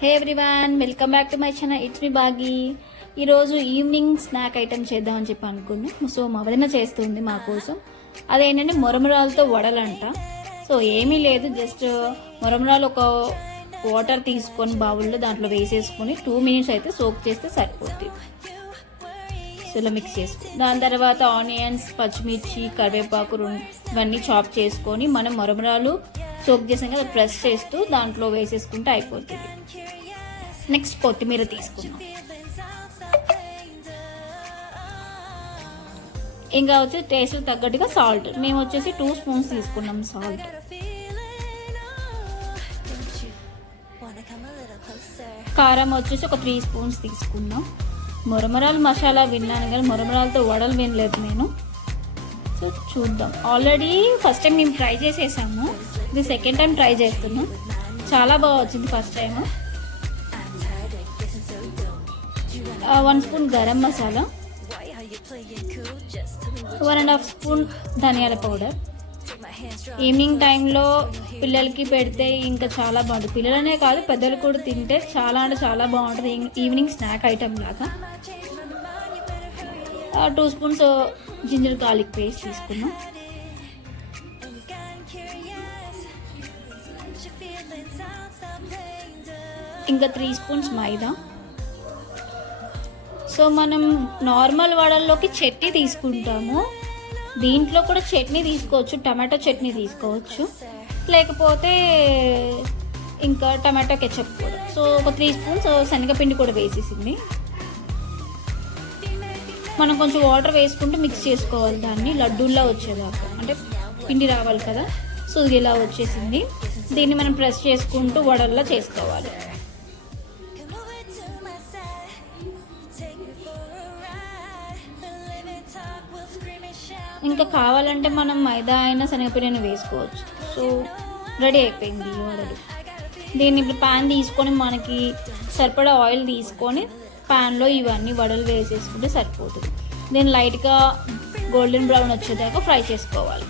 Hey everyone welcome back to my channel. It's me బాగి. ఈరోజు evening snack item చేద్దామని చెప్పి అనుకున్నాం. సో మా వదిన చేస్తుంది మా కోసం. అదేంటంటే మొరమరాలతో వడలంట. సో ఏమీ లేదు. జస్ట్ మొరమరాలు ఒక వాటర్ తీసుకొని బౌల్లో దాంట్లో వేసేసుకొని టూ మినిట్స్ అయితే సోక్ చేస్తే సరిపోతుంది సో ఇలా మిక్స్ చేసుకో. దాని తర్వాత ఆనియన్స్ పచ్చిమిర్చి కరివేపాకు ఇవన్నీ చాప్ చేసుకొని మనం మొరమరాలు సోక్ చేసాం కదా ప్రెస్ చేస్తూ దాంట్లో వేసేసుకుంటే అయిపోతుంది. నెక్స్ట్ కొత్తిమీర తీసుకున్నాం ఇంకా వచ్చి టేస్ట్ తగ్గట్టుగా సాల్ట్ మేము వచ్చేసి టూ స్పూన్స్ తీసుకున్నాం సాల్ట్ కారం వచ్చేసి ఒక త్రీ స్పూన్స్ తీసుకున్నాం. మురమరాలు మసాలా విన్నాను కానీ మురమరాలతో వడలు వినలేదు నేను. సో చూద్దాం. ఆల్రెడీ ఫస్ట్ టైం మేము ట్రై చేసేసాము. ఇది సెకండ్ టైం ట్రై చేస్తున్నా. చాలా బాగా వచ్చింది first time one spoon garam masala one and half spoon ధనియాల పౌడర్ ఈవినింగ్ టైంలో పిల్లలకి పెడితే ఇంకా చాలా బాగుంటుంది. పిల్లలనే కాదు పెద్దలు కూడా తింటే చాలా అంటే చాలా బాగుంటుంది. ఈవినింగ్ స్నాక్ ఐటమ్ లాగా. Two spoons ginger garlic paste తీసుకున్నాం. ఇంకా త్రీ స్పూన్స్ మైదా. సో మనం నార్మల్ వడల్లోకి చట్నీ తీసుకుంటాము. దీంట్లో కూడా చట్నీ తీసుకోవచ్చు టమాటో చట్నీ తీసుకోవచ్చు. లేకపోతే ఇంకా టమాటో కెచప్ కూడా. సో ఒక త్రీ స్పూన్స్ శనగపిండి కూడా వేసేసింది. మనం కొంచెం వాటర్ వేసుకుంటూ మిక్స్ చేసుకోవాలి దాన్ని. లడ్డూల్లా వచ్చేదాకా. అంటే పిండి రావాలి కదా. సో ఇది ఇలా వచ్చేసింది. దీన్ని మనం ప్రెస్ చేసుకుంటూ వడల్లా చేసుకోవాలి. ఇంకా కావాలంటే మనం మైదా అయినా శనగపిండిని వేసుకోవచ్చు. సో రెడీ అయిపోయింది వడలు. దీన్ని ఇప్పుడు ప్యాన్ తీసుకొని మనకి సరిపడా ఆయిల్ తీసుకొని ప్యాన్లో ఇవన్నీ వడలు వేసేసుకుంటే సరిపోతుంది. దీన్ని లైట్గా గోల్డెన్ బ్రౌన్ వచ్చేదాకా ఫ్రై చేసుకోవాలి.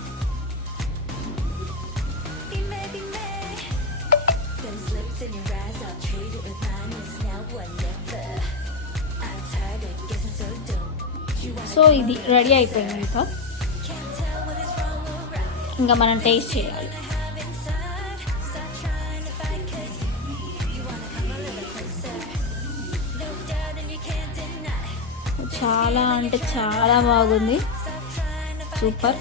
సో ఇది రెడీ అయిపోయింది ఇంకా. ఇంకా మనం టేస్ట్ చేయాలి. చాలా అంటే చాలా బాగుంది. సూపర్.